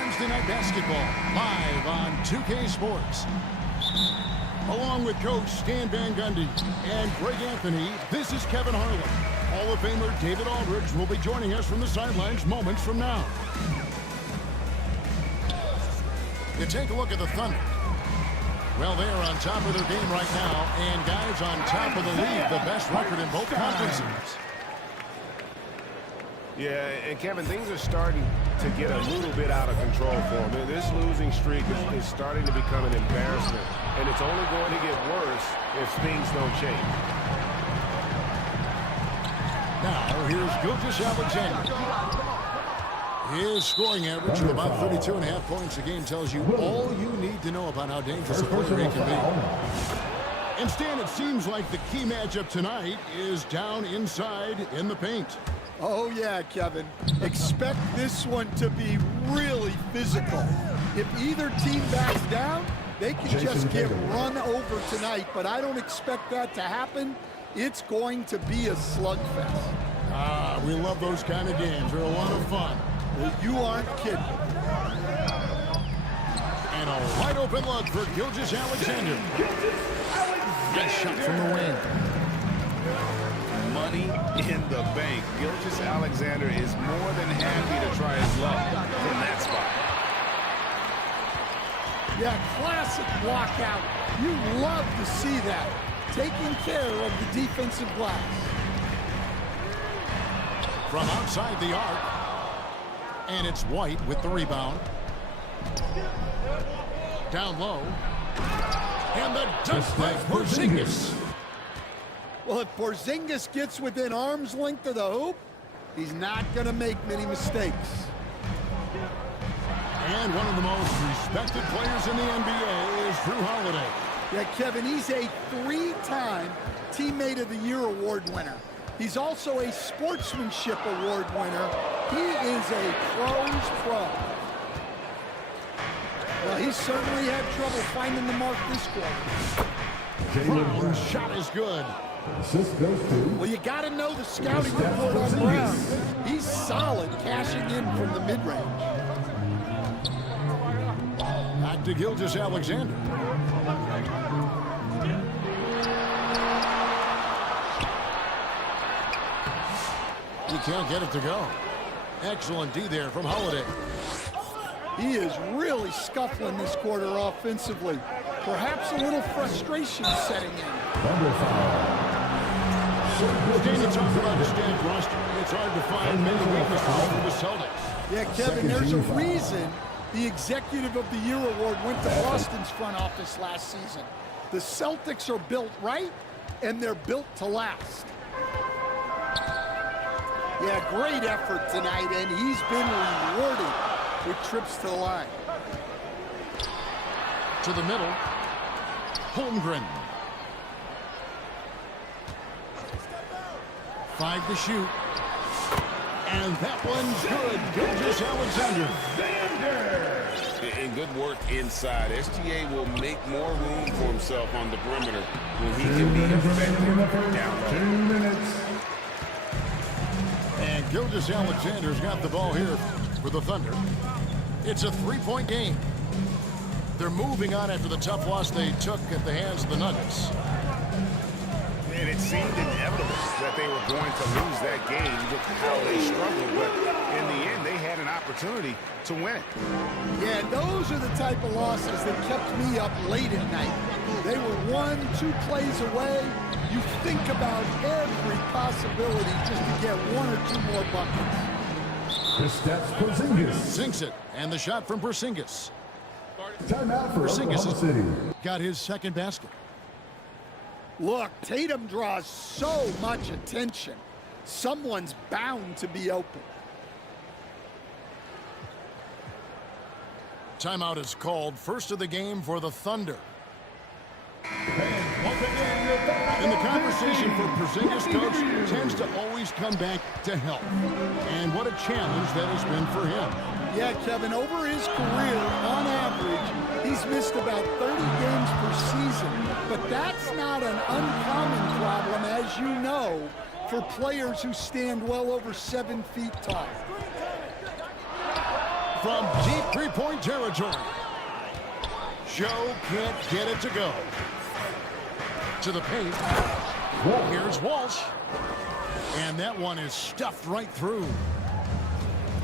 Wednesday Night Basketball, live on 2K Sports. Along with Coach Stan Van Gundy and Greg Anthony, this is Kevin Harlan. Hall of Famer David Aldridge will be joining us from the sidelines moments from now. You take a look at the Thunder. Well, they are on top of their game right now, and guys on top of the league, the best record in both conferences. Yeah, and Kevin, things are starting to get a little bit out of control for them. This losing streak is starting to become an embarrassment, and it's only going to get worse if things don't change. Now, here's Gilgeous-Alexander. His scoring average of about 32.5 points a game tells you all you need to know about how dangerous a player he can be. And Stan, it seems like the key matchup tonight is down inside in the paint. Oh, yeah, Kevin. Expect this one to be really physical. If either team backs down, they can just get run over tonight, but I don't expect that to happen. It's going to be a slugfest. Ah, we love those kind of games. They're a lot of fun. Well, you aren't kidding. And a wide open look for Gilgeous-Alexander. Nice shot from the wing. Money in the bank. Gilgeous-Alexander is more than happy to try his luck from that spot. Yeah, classic block out. You love to see that. Taking care of the defensive glass. From outside the arc. And it's White with the rebound. Down low. And the dunk by Porzingis. Well, if Porzingis gets within arm's length of the hoop, he's not going to make many mistakes. And one of the most respected players in the NBA is Drew Holiday. Yeah, Kevin, he's a three-time Teammate of the Year award winner. He's also a Sportsmanship Award winner. He is a pro's pro. Well, he certainly had trouble finding the mark this quarter. Brown's shot is good. Well, you got to know the scouting report on Brown. He's solid cashing in from the mid-range. Back to Gilgeous-Alexander. You can't get it to go. Excellent D there from Holiday. He is really scuffling this quarter offensively. Perhaps a little frustration setting in. Danny, talk about the stacked roster. It's hard to find many weaknesses for the Celtics. Yeah, Kevin, there's a reason the Executive of the Year award went to Boston's front office last season. The Celtics are built right, and they're built to last. Yeah, great effort tonight, and he's been rewarded with trips to the line. To the middle. Holmgren. 5 to shoot. And that one's good. Gilgeous-Alexander. And good work inside. SGA will make more room for himself on the perimeter when he can be effective down low. 2 minutes. And Gilgeous-Alexander's got the ball here for the Thunder. It's a three-point game. They're moving on after the tough loss they took at the hands of the Nuggets. And it seemed inevitable that they were going to lose that game with how they struggled, but in the end, they had an opportunity to win it. Yeah, those are the type of losses that kept me up late at night. They were 1-2 plays away. You think about every possibility just to get 1 or 2 more buckets. Kristaps Porzingis. Sinks it, and the shot from Porzingis. Timeout for Porzingis Oklahoma City. got his second basket. Look, Tatum draws so much attention. Someone's bound to be open. Timeout is called. First of the game for the Thunder. In the conversation for Porzingis, coach tends to always come back to help. And what a challenge that has been for him. Yeah, Kevin, over his career, on average, he's missed about 30 games per season. But that's not an uncommon problem, as you know, for players who stand well over 7 feet tall. from deep three-point territory. Joe can't get it to go. To the paint. Here's Walsh. And that one is stuffed right through.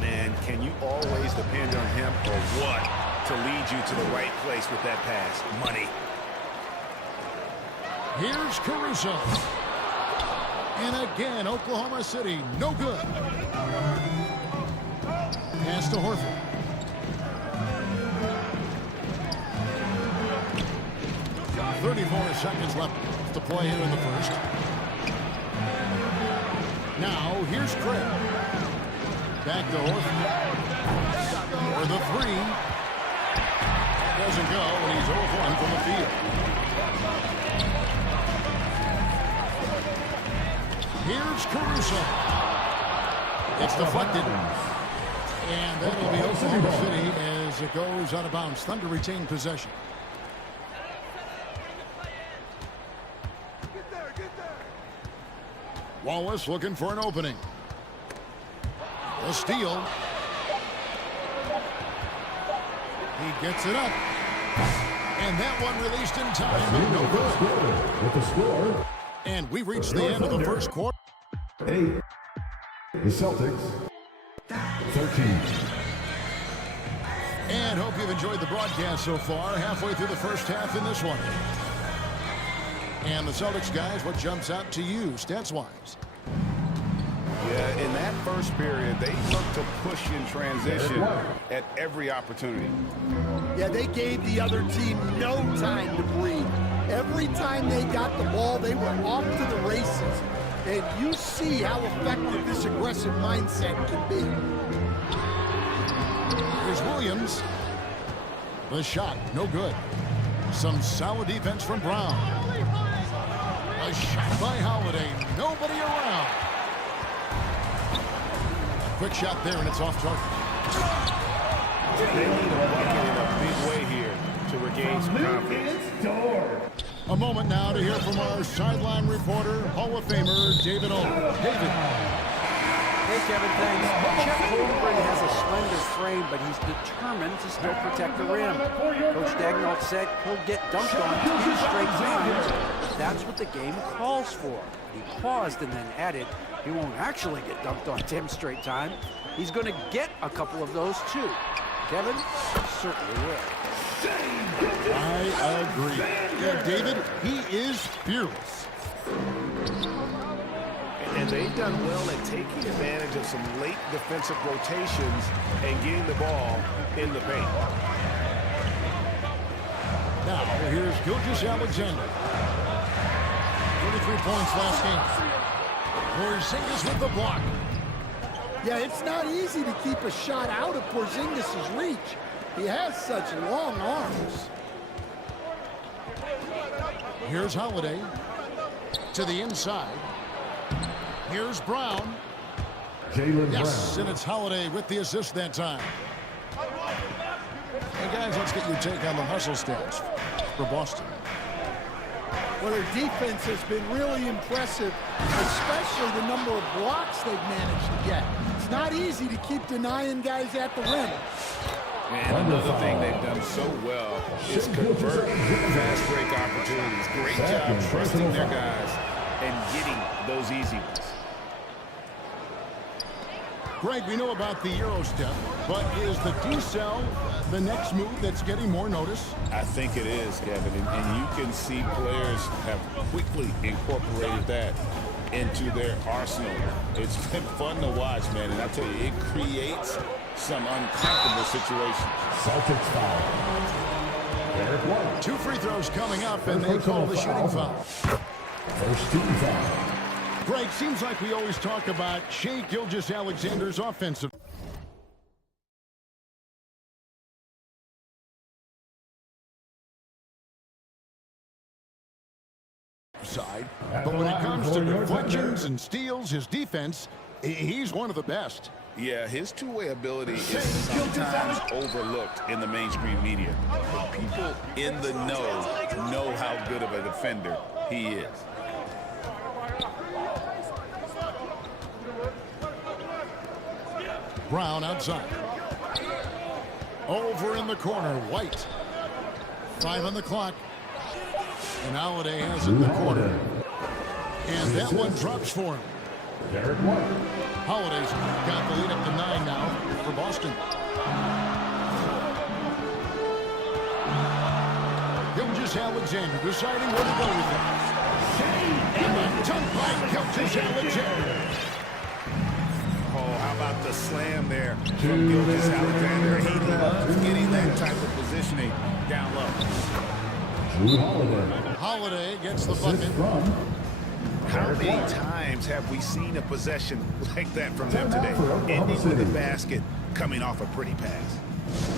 Man, can you always depend on him or what to lead you to the right place with that pass? Money. Here's Caruso. And again, Oklahoma City, no good. Pass to Horford. Seconds left to play here in the first. Now, here's Craig. Back to Horford. For the three. Doesn't go, and he's 0 of 1 from the field. Here's Caruso. It's deflected. And that'll be Oklahoma City as it goes out of bounds. Thunder retain possession. Wallace looking for an opening. A steal. He gets it up. And that one released in time, but no good. With the score. And we reached the end of the first quarter. 8. The Celtics. 13. And hope you've enjoyed the broadcast so far. Halfway through the first half in this one. And the Celtics, guys, what jumps out to you, stats-wise? Yeah, in that first period, they looked to push in transition at every opportunity. Yeah, they gave the other team no time to breathe. Every time they got the ball, they were off to the races. And you see how effective this aggressive mindset can be. Here's Williams. The shot, no good. Some solid defense from Brown. A shot by Holiday. Nobody around. A quick shot there, and it's off target. They need a bucket in a big way here to regain some confidence. A moment now to hear from our sideline reporter, Hall of Famer David O. David. Hey, Kevin, thanks. Chet Holmgren has a slender frame, but he's determined to still protect the rim. Coach Dagnall said he'll get dunked on 10 straight times. That's what the game calls for. He paused and then added, he won't actually get dunked on 10 straight times. He's going to get a couple of those, too. Kevin certainly will. I agree. Yeah, David, he is fearless. And they've done well at taking advantage of some late defensive rotations and getting the ball in the paint. Now, here's Gilgeous-Alexander. 33 points last game. Porzingis with the block. Yeah, it's not easy to keep a shot out of Porzingis' reach. He has such long arms. Here's Holiday to the inside. Here's Brown. Jaylen Yes, Brown. and it's Holiday with the assist that time. Hey, guys, let's get your take on the hustle stats for Boston. Well, their defense has been really impressive, especially the number of blocks they've managed to get. It's not easy to keep denying guys at the rim. And another thing they've done so well is convert fast break opportunities. Great job trusting their guys and getting those easy ones. Greg, we know about the Euro step, but is the decel the next move that's getting more notice? I think it is, Kevin, and you can see players have quickly incorporated that into their arsenal. It's been fun to watch, man, and I tell you, it creates some uncomfortable situations. Celtics foul. Derek White. 2 free throws coming up, and they call the shooting foul. First team foul. Greg, seems like we always talk about Shai Gilgeous-Alexander's offensive side, but when it comes to deflections and steals, his defense, he's one of the best. Yeah, his two-way ability is sometimes overlooked in the mainstream media. But people in the know how good of a defender he is. Brown outside. Over in the corner, White. 5 on the clock. And Holiday has it in the corner. And that one drops for him. Derek White. Holiday's got the lead up to 9 now for Boston. Gilgeous-Alexander deciding where to go with it. And then dunked by Gilgeous-Alexander. Oh, how about the slam there from Gilgeous-Alexander? He loves getting that type of positioning down low. Drew Holiday. Holiday gets the bucket. How many times have we seen a possession like that from them today? Ending with a basket, coming off a pretty pass.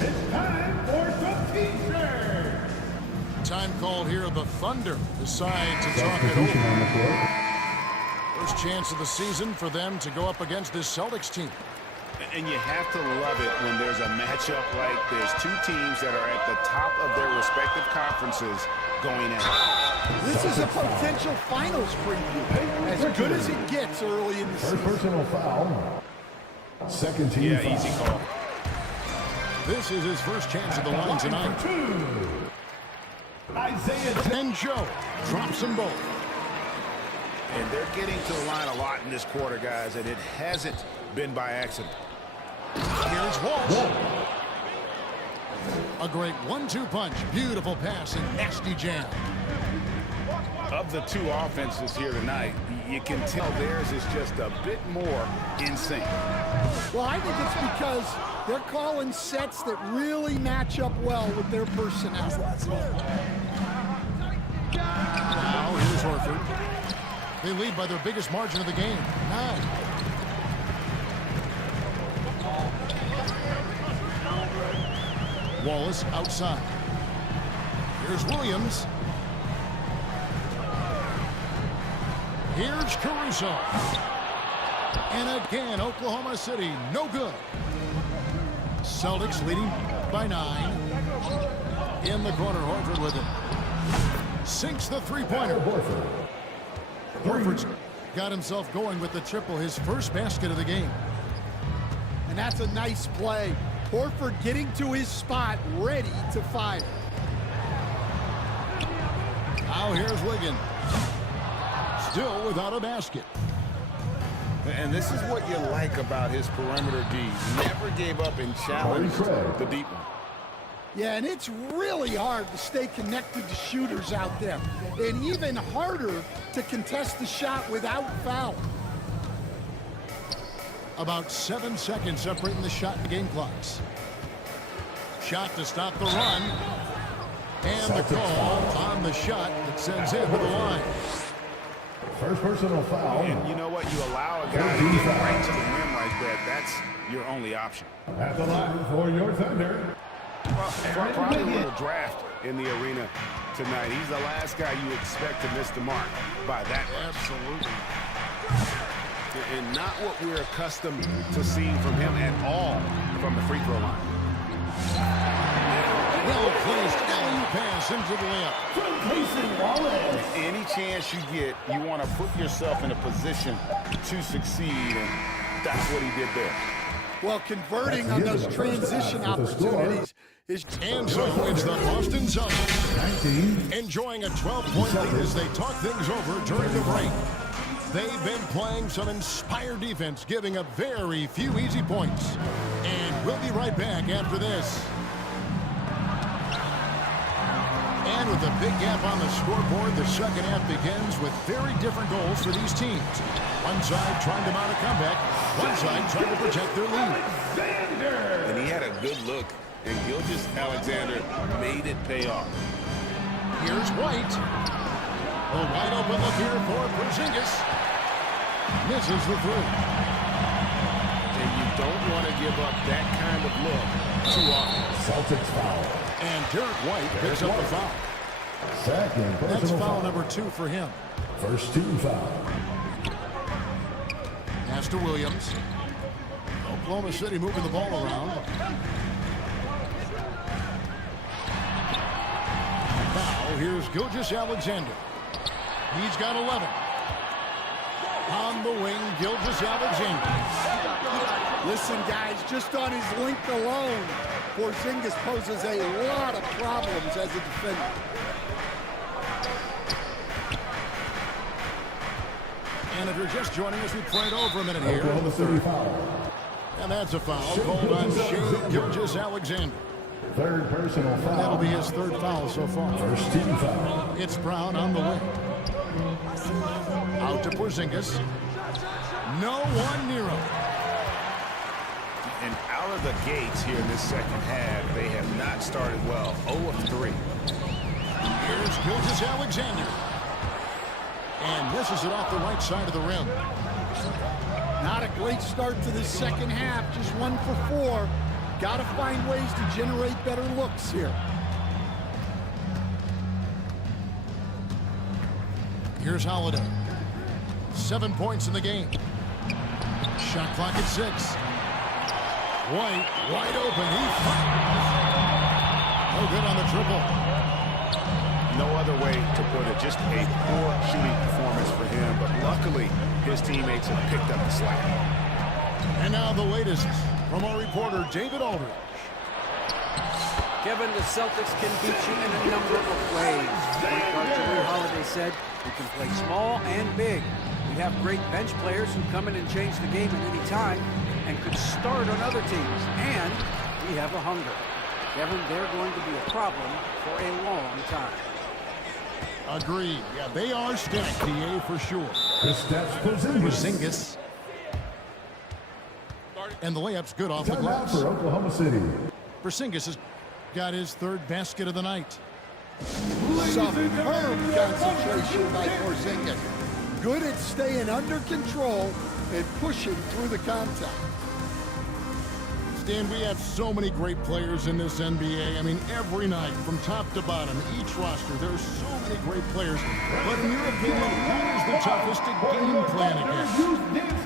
It's time for some teachers. Time called here. The Thunder decide to talk it over. First chance of the season for them to go up against this Celtics team. And you have to love it when there's a matchup like this. Two teams that are at the top of their respective conferences going at it. This is a potential finals preview. As good as it gets early in the season. First personal foul. Second team foul. Yeah, easy call. This is his first chance at the line tonight. Isaiah And Joe drops them both. And they're getting to the line a lot in this quarter, guys, and it hasn't been by accident. Here's Walsh. A great 1-2 punch. Beautiful pass and nasty jam. Of the two offenses here tonight, you can tell theirs is just a bit more in sync. Well, I think it's because they're calling sets that really match up well with their personnel. Now here's Horford. They lead by their biggest margin of the game, 9. Wallace outside. Here's Williams. Here's Caruso. And again, Oklahoma City, no good. Celtics leading by 9. In the corner, Horford with it. Sinks the three-pointer. Horford's got himself going with the triple, his first basket of the game. And that's a nice play. Horford getting to his spot, ready to fire. Now here's Wiggins. Still without a basket. And this is what you like about his perimeter D. Never gave up and challenged the deep one. Yeah, and it's really hard to stay connected to shooters out there. And even harder to contest the shot without foul. About 7 seconds separating the shot and game clocks. Shot to stop the run. And the call on the shot that sends him to the line. First personal foul. And you know what? You allow a guy to get right to the rim like that. That's your only option. At the line for your Thunder. Probably a little draft in the arena tonight. He's the last guy you expect to miss the mark by that much. Absolutely. And not what we're accustomed to seeing from him at all from the free throw line. Well-placed alley pass into the layup. Any chance you get, you want to put yourself in a position to succeed, and that's what he did there. Well, converting on those transition opportunities is... And so it's the Boston Celtics enjoying a 12-point lead as they talk things over during the break. They've been playing some inspired defense, giving up very few easy points. And we'll be right back after this. And with a big gap on the scoreboard, the second half begins with very different goals for these teams. One side trying to mount a comeback, one side trying to protect their lead. And he had a good look, and Gilgeous-Alexander made it pay off. Here's White. A wide open look here for Porzingis. Misses the three. And you don't want to give up that kind of look too often. Celtics foul. And Derek White picks up the foul. Second personal That's foul number 2 for him. First team foul. Pass to Williams. Oklahoma City moving the ball around. Now here's Gilgeous-Alexander. He's got 11. On the wing, Gilgeous-Alexander. Listen, guys, just on his length alone, Porzingis poses a lot of problems as a defender. And if you're just joining us, we played over a minute here in the third. And that's a foul called on Shai Gilgeous-Alexander. Third personal foul. And that'll be his third foul so far. First team foul. It's Brown on the way. Out to Porzingis. No one near him. And out of the gates here in this second half, they have not started well. 0 of 3. Here's Gilgeous-Alexander. And misses it off the right side of the rim. Not a great start to the second half. Just 1 for 4. Got to find ways to generate better looks here. Here's Holiday. 7 points in the game. Shot clock at 6. White, wide open. He fires. No good on the triple. No other way to put it. Just a poor shooting performance for him. But luckily, his teammates have picked up the slack. And now the latest from our reporter, David Aldridge. Kevin, the Celtics can beat you in a number of ways. Like Archie Holiday said, we can play small and big. We have great bench players who come in and change the game at any time and could start on other teams. And we have a hunger. Kevin, they're going to be a problem for a long time. Agreed. Yeah, they are stacked, DA, for sure. Porzingis. And the layup's good off the glass. For Oklahoma City. Porzingis has got his third basket of the night. Superb concentration by Porzingis. Good at staying under control and pushing through the contact. Stan, we have so many great players in this NBA. I mean, every night, from top to bottom, each roster, there's so many great players. But in your opinion, who is the toughest to game plan against?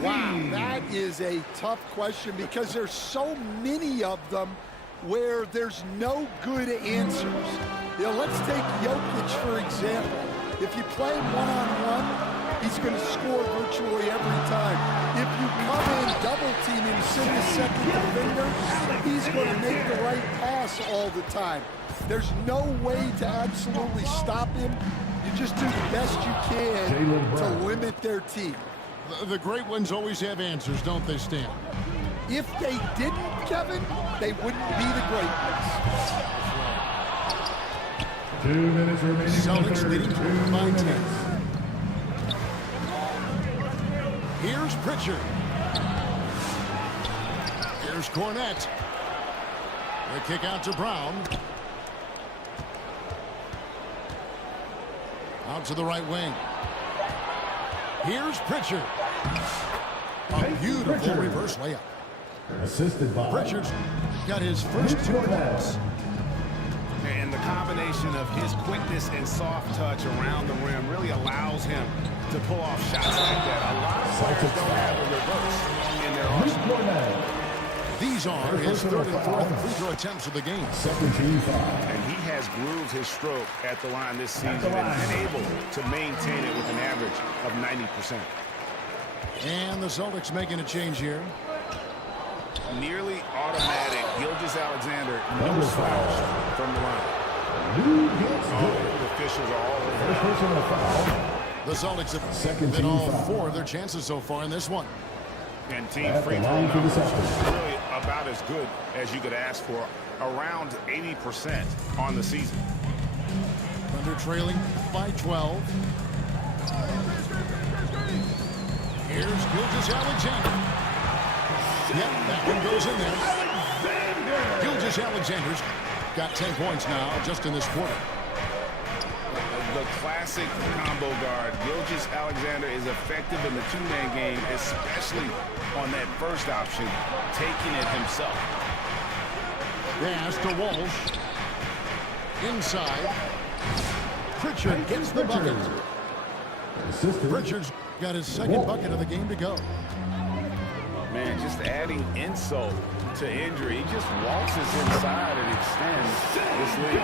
Wow, that is a tough question because there's so many of them where there's no good answers. You know, let's take Jokic, for example. If you play one-on-one, he's going to score virtually every time. If you come in, double team him, send the second defender, he's going to make the right pass all the time. There's no way to absolutely stop him. You just do the best you can to limit their team. The great ones always have answers, don't they, Stan? If they didn't, Kevin, they wouldn't be the great ones. 2 minutes remaining. Celtics leading 2 by 10. Here's Pritchard. Here's Cornette. The kick out to Brown. Out to the right wing. Here's Pritchard. A beautiful reverse layup. Assisted by Pritchard's got his first 2 points. And the combination of his quickness and soft touch around the rim really allows him to pull off shots like that. A lot of players don't have a reverse in their arsenal. These are his 3rd and 4th free throw attempts of the game. Second team foul. And he has grooved his stroke at the line this season and been able to maintain it with an average of 90%. And the Celtics making a change here. Nearly automatic. Gilgeous-Alexander, no fouls from the line. The officials are all over. First personal foul. The Celtics have Second been team all foul. 4 of their chances so far in this one. And team At the free throw line for the numbers Celtics. really about as good as you could ask for. Around 80% on the season. Thunder trailing by 12. Here's Gilgeous-Alexander. Yep, that one goes in there. Gilgeous-Alexander's got 10 points now just in this quarter. The classic combo guard. Gilgeous-Alexander is effective in the two-man game, especially on that first option, taking it himself. Pass to Walsh. Inside. Pritchard gets the bucket. Assisted. Pritchard's got his second bucket of the game to go. Man, just adding insult to injury. He just waltzes inside and extends this lead.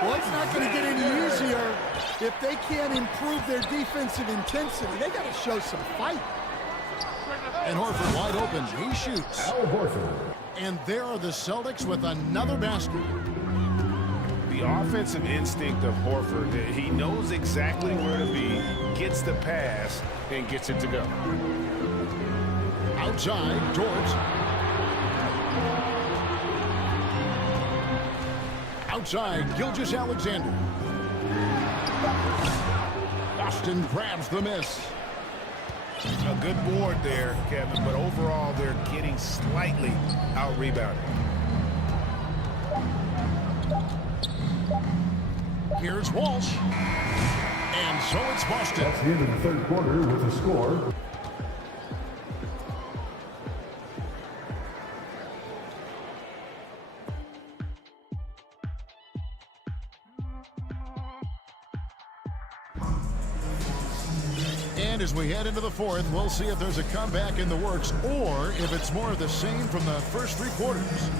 Well, it's not going to get any easier if they can't improve their defensive intensity. They got to show some fight. And Horford wide open. He shoots. Al Horford. And there are the Celtics with another basket. The offensive instinct of Horford, he knows exactly where to be, gets the pass, and gets it to go. Outside, Dort. Outside, Gilgeous-Alexander. Boston grabs the miss. A good board there, Kevin, but overall they're getting slightly out-rebounded. Here's Walsh. And so it's Boston. That's the end of the third quarter with the score. And as we head into the fourth, we'll see if there's a comeback in the works or if it's more of the same from the first three quarters.